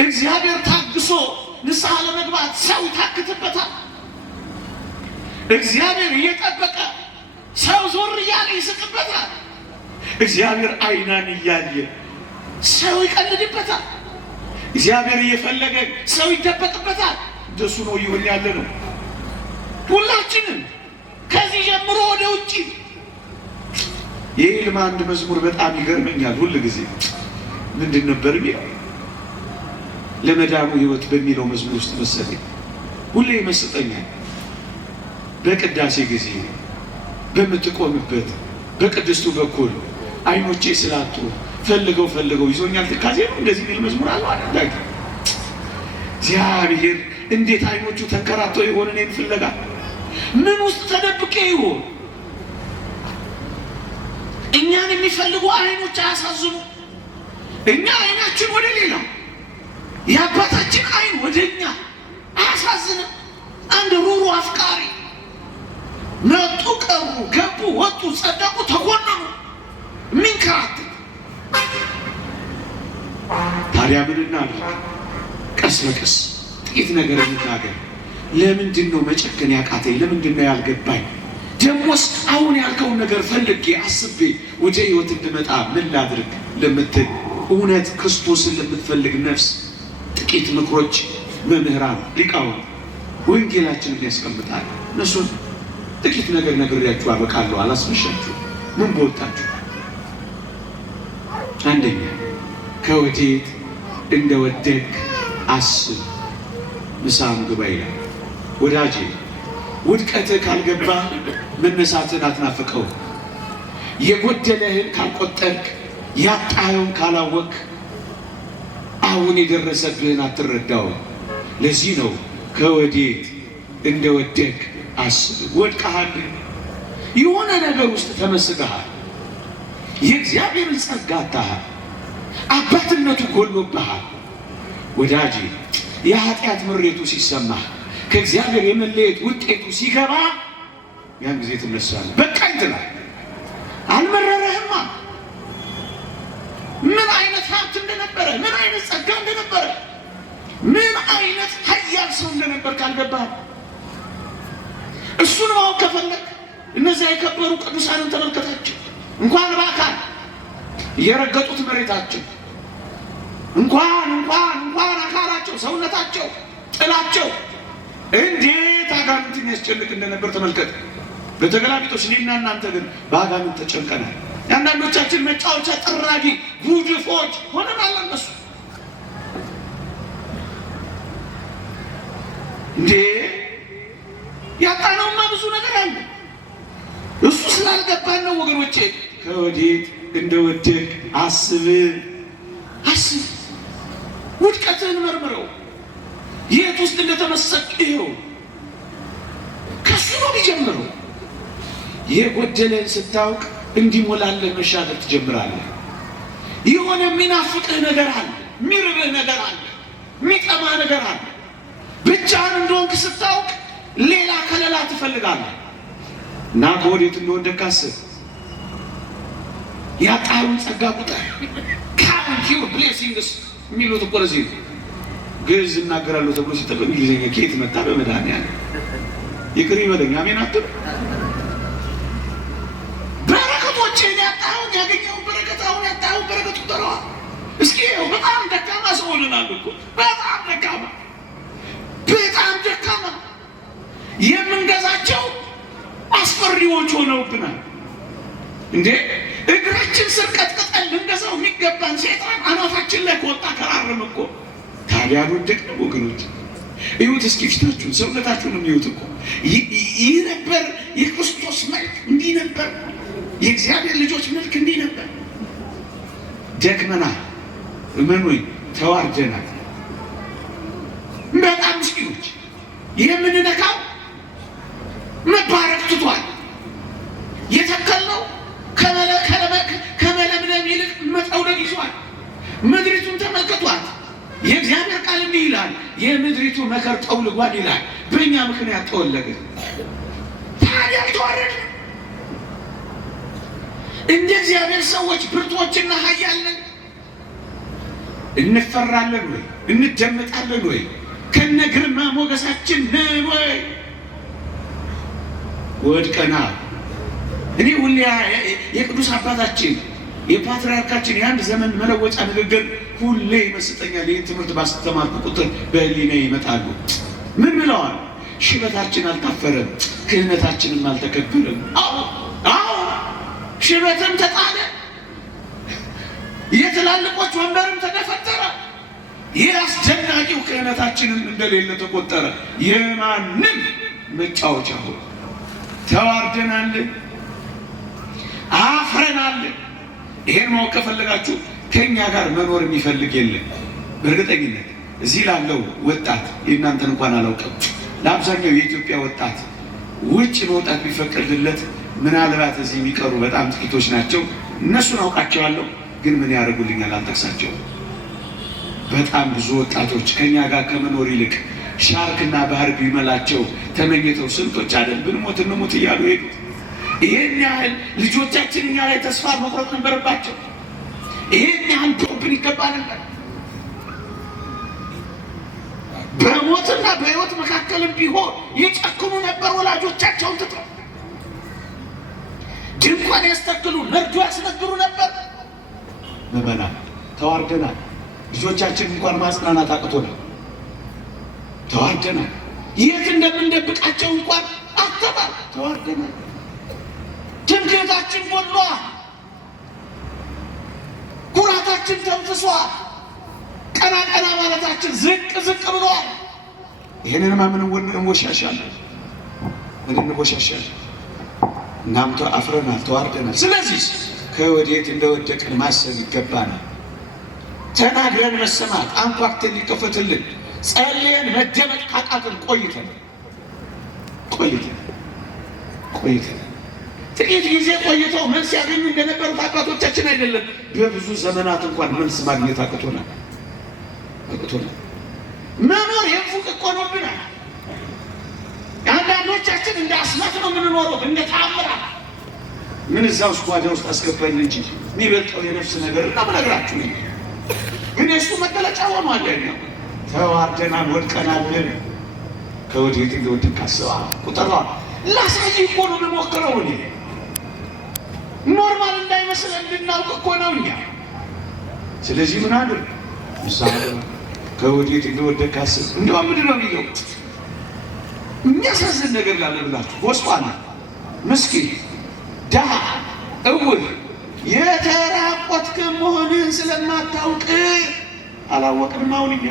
እግዚአብሔር ታግሶ ንስሐ ለመግባት ሰው ይታክትበታል። እግዚአብሔር እየጠበቀ ሰው ዞር እያለ ይስቅበታል። እግዚአብሔር አይናን እያየ ሰው ይቀልድበታል። እግዚአብሔር እየፈለገ ሰው ይደበቅበታል። እንደሱ ነው ይሁን ያለ ነው። ሁላችንም ከዚህ ጀምሮ ወደ ውጪ የኢልማ አንድ መዝሙር በጣም ይገርመኛል። ሁሉ ጊዜ ምንድን ነበር የሚለው? ለመዳኑ ሕይወት በሚለው መዝሙር ውስጥ መሰለኝ ሁሌ ይመስጠኛል። በቅዳሴ ጊዜ በምትቆምበት በቅድስቱ በኩል አይኖቼ ስላጡ ፈልገው ይዞኛል ትካዜ ነው እንደዚህ የሚል መዝሙር አለው አይደል? እግዚአብሔር እንዴት አይኖቹ ተንከራተው ይሆን እኔን ፍለጋ? ምን ውስጥ ተደብቄ ይሆን? እኛን የሚፈልጉ አይኖች አያሳዝኑ? እኛ አይናችን ወደ ሌላው የአባታችን አይን ወደ እኛ አያሳዝንም? አንድ ሩሩ አፍቃሪ መጡ ቀሩ ገቡ ወጡ ጸደቁ ተኮነኑ ሚንከራተት። ታዲያ ምን እናድርግ? ቀስ በቀስ ጥቂት ነገር እንናገር። ለምንድን ነው መጨከን ያቃተኝ? ለምንድን ነው ያልገባኝ? ደሞስ አሁን ያልከውን ነገር ፈልጌ አስቤ ወደ ሕይወት እንድመጣ ምን ላድርግ ለምትል እውነት ክርስቶስን ለምትፈልግ ነፍስ ጥቂት ምክሮች መምህራን ሊቃውንት ወንጌላችንን ያስቀምጣል። እነሱን ጥቂት ነገር ነግሬያችሁ አበቃለሁ። አላስመሻችሁ። ምን በወጣችሁ? አንደኛ ከወዴት እንደወደቅ አስብ፣ ንስሐም ግባ ይላል። ወዳጄ ውድቀትህ ካልገባ መነሳትን አትናፍቀው። የጎደለህን ካልቆጠርክ ያጣኸውን ካላወቅ አሁን የደረሰብህን አትረዳው። ለዚህ ነው ከወዴት እንደወደቅ አስብ። ወድቀሃል፣ የሆነ ነገር ውስጥ ተመስገሃል፣ የእግዚአብሔርን ጸጋ አጥተሃል፣ አባትነቱ ጎሎብሃል። ወዳጄ የኃጢአት ምሬቱ ሲሰማህ ከእግዚአብሔር የመለየት ውጤቱ ሲገባ ያን ጊዜ ትነሳለህ። በቃኝ ትላለህ። አልመረረህማ? ምን አይነት ሀብት እንደነበረ፣ ምን አይነት ጸጋ እንደነበረ፣ ምን አይነት ኃያል ሰው እንደነበር ካልገባህ እሱን ማወቅ ከፈለግ እነዚያ የከበሩ ቅዱሳንን ተመልከታቸው። እንኳን በአካል እየረገጡት መሬታቸው እንኳን አካላቸው ሰውነታቸው ጥላቸው እንዴት አጋንንትን ያስጨንቅ እንደነበር ተመልከት። በተገላቢጦሽ እኔና እናንተ ግን በአጋንንት ተጨንቀናል። የአንዳንዶቻችን መጫወቻ ጠራጊ ጉድፎች ሆነናል። እነሱ እንዴ ያጣነውማ ብዙ ነገር አለ። እሱ ስላልገባን ነው ወገኖቼ። ከወዴት እንደወደቅ አስብ። ውድቀትህን መርምረው። የት ውስጥ እንደተመሰቅ ይኸው ከሱ ነው የሚጀምረው። የጎደለን ስታውቅ እንዲሞላለህ መሻገር ትጀምራለህ። የሆነ የሚናፍቅህ ነገር አለ፣ የሚርብህ ነገር አለ፣ የሚጠማ ነገር አለ። ብቻህን እንደሆንክ ስታውቅ ሌላ ከለላ ትፈልጋለህ እና ከወዴት እንደወደቅ አስብ። ያጣኸውን ጸጋ ቁጠር። ካውንት ዩር ብሌሲንግስ የሚሉት እኮ ለዚህ ነው። ግዕዝ እናገራለሁ ተብሎ ሲጠበቅ እንግሊዝኛ ከየት መጣ? በመድኃኒዓለም ይቅር ይበለኝ። አሜን አትሉ? በረከቶችን ያጣኸውን ያገኘውን በረከት አሁን ያጣኸውን በረከት ቁጠረዋ እስኪ። በጣም ደካማ ሰው ሆነናል እኮ። በጣም ደካማ የምንገዛቸው አስፈሪዎች ሆነውብናል። እንዴ እግራችን ስር ቀጥቀጠን ልንገዛው የሚገባን ሴጣን አናታችን ላይ ከወጣ ከራረም እኮ። ታዲያ ወደቅን ወገኖች። እዩት እስኪ ፊታችሁን ሰውነታችሁን እዩት እኮ። ይህ ነበር የክርስቶስ መልክ፣ እንዲህ ነበር የእግዚአብሔር ልጆች መልክ፣ እንዲህ ነበር። ደክመናል፣ እመኑኝ ተዋርደናል። በጣም ምስኪኖች። የምንነካው መባረክ ትቷል። የተከልነው ከመለምለም ይልቅ መጠውለግ ይዟል። ምድሪቱን ተመልከቷት። የእግዚአብሔር ቃል እንዲህ ይላል፣ የምድሪቱ መከር ጠውልጓል ይላል። በእኛ ምክንያት ጠወለገ። ታዲያ አልተዋረድንም? እንደ እግዚአብሔር ሰዎች ብርቶችና ኃያል ነን። እንፈራለን ወይ? እንደመጣለን ወይ? ከነ ግርማ ሞገሳችን ነን ወይ? ወድቀናል። እኔ ሁሌ የቅዱስ አባታችን የፓትርያርካችን የአንድ ዘመን መለወጫ ንግግር ሁሌ ይመስጠኛል። ይህን ትምህርት ባስተማርኩ ቁጥር በህሊና ይመጣሉ። ምን ብለዋል? ሽበታችን አልታፈረም፣ ክህነታችንም አልተከበረም። አዎ ሽበትም ተጣለ፣ የትላልቆች ወንበርም ተደፈጠረ። ይህ አስደናቂው ክህነታችንም እንደሌለ ተቆጠረ። የማንም መጫወቻ ሆነ። ተዋርደናል፣ አፍረናል። ይሄን ማወቅ ከፈለጋችሁ ከኛ ጋር መኖር የሚፈልግ የለም። በእርግጠኝነት እዚህ ላለው ወጣት የእናንተን እንኳን አላውቅም፣ ለአብዛኛው የኢትዮጵያ ወጣት ውጭ መውጣት ቢፈቀድለት ምናልባት እዚህ የሚቀሩ በጣም ጥቂቶች ናቸው። እነሱን አውቃቸዋለሁ፣ ግን ምን ያደርጉልኛል አልጠቅሳቸውም። በጣም ብዙ ወጣቶች ከኛ ጋር ከመኖር ይልቅ ሻርክና ባህር ቢመላቸው ተመኝተው ስንቶች አይደል ብንሞት እንሞት እያሉ ሄዱት። ይሄን ያህል ልጆቻችን እኛ ላይ ተስፋ መቁረጥ ነበረባቸው። ይሄን ያህል ዶብን ይገባ ነበር። በሞትና በሕይወት መካከልም ቢሆን ይጨክኑ ነበር። ወላጆቻቸውን ትተው ድንኳን ያስተክሉ፣ መርዶ ያስነግሩ ነበር። ምዕመናን ተዋርደናል። ልጆቻችን እንኳን ማጽናናት አቅቶናል። ተዋርደናል። የት እንደምንደብቃቸው እንኳን አተባል። ተዋርደናል። ትምክህታችን ሞሏል። ኩራታችን ተንፍሷል። ቀና ቀና ማለታችን ዝቅ ዝቅ ብሏል። ይህንንማ ምን እንወሻሻለን? ምን እንወሻሻለን? እናም አፍረናል፣ ተዋርደናል። ስለዚህ ከወዴት እንደወደቅን ማሰብ ይገባናል። ተናግረን መሰማት፣ አንኳክተን ሊከፈትልን፣ ጸልየን መደመጥ ካቃተን ቆይተን ጥቂት ጊዜ ቆይተው መልስ ያገኙ እንደነበሩት አባቶቻችን አይደለም። በብዙ ዘመናት እንኳን መልስ ማግኘት አቅቶናል። መኖር የፉቅ እኮ ሆኖብናል። አንዳንዶቻችን እንደ አስማት ነው የምንኖረው፣ እንደ ተአምራት። ምን እዛ ውስጥ ጓዳ ውስጥ አስገባኝ እንጂ የሚበልጠው የነፍስ ነገር እና ምነግራችሁ ነው። ግን የእሱ መገለጫ ሆኗል። ያኛው ተዋርደናል፣ ወድቀናል። ከወዴት እንደወደቅ አስበዋል። ቁጠሯል። ላሳይ እኮ ነው የምሞክረው እኔ። ኖርማል እንዳይመስል እንድናውቅ እኮ ነው እኛ። ስለዚህ ምን አድርግ ምሳሌ ከወዴት እንደወደቅ አስብ። እንዲያውም ምንድን ነው የሚለው? የሚያሳዝን ነገር ላለ ብላችሁ ጎስቋላ፣ ምስኪን፣ ድሃ፣ እውር የተራቆትክ መሆንህን ስለማታውቅ አላወቅንም። አሁን እኛ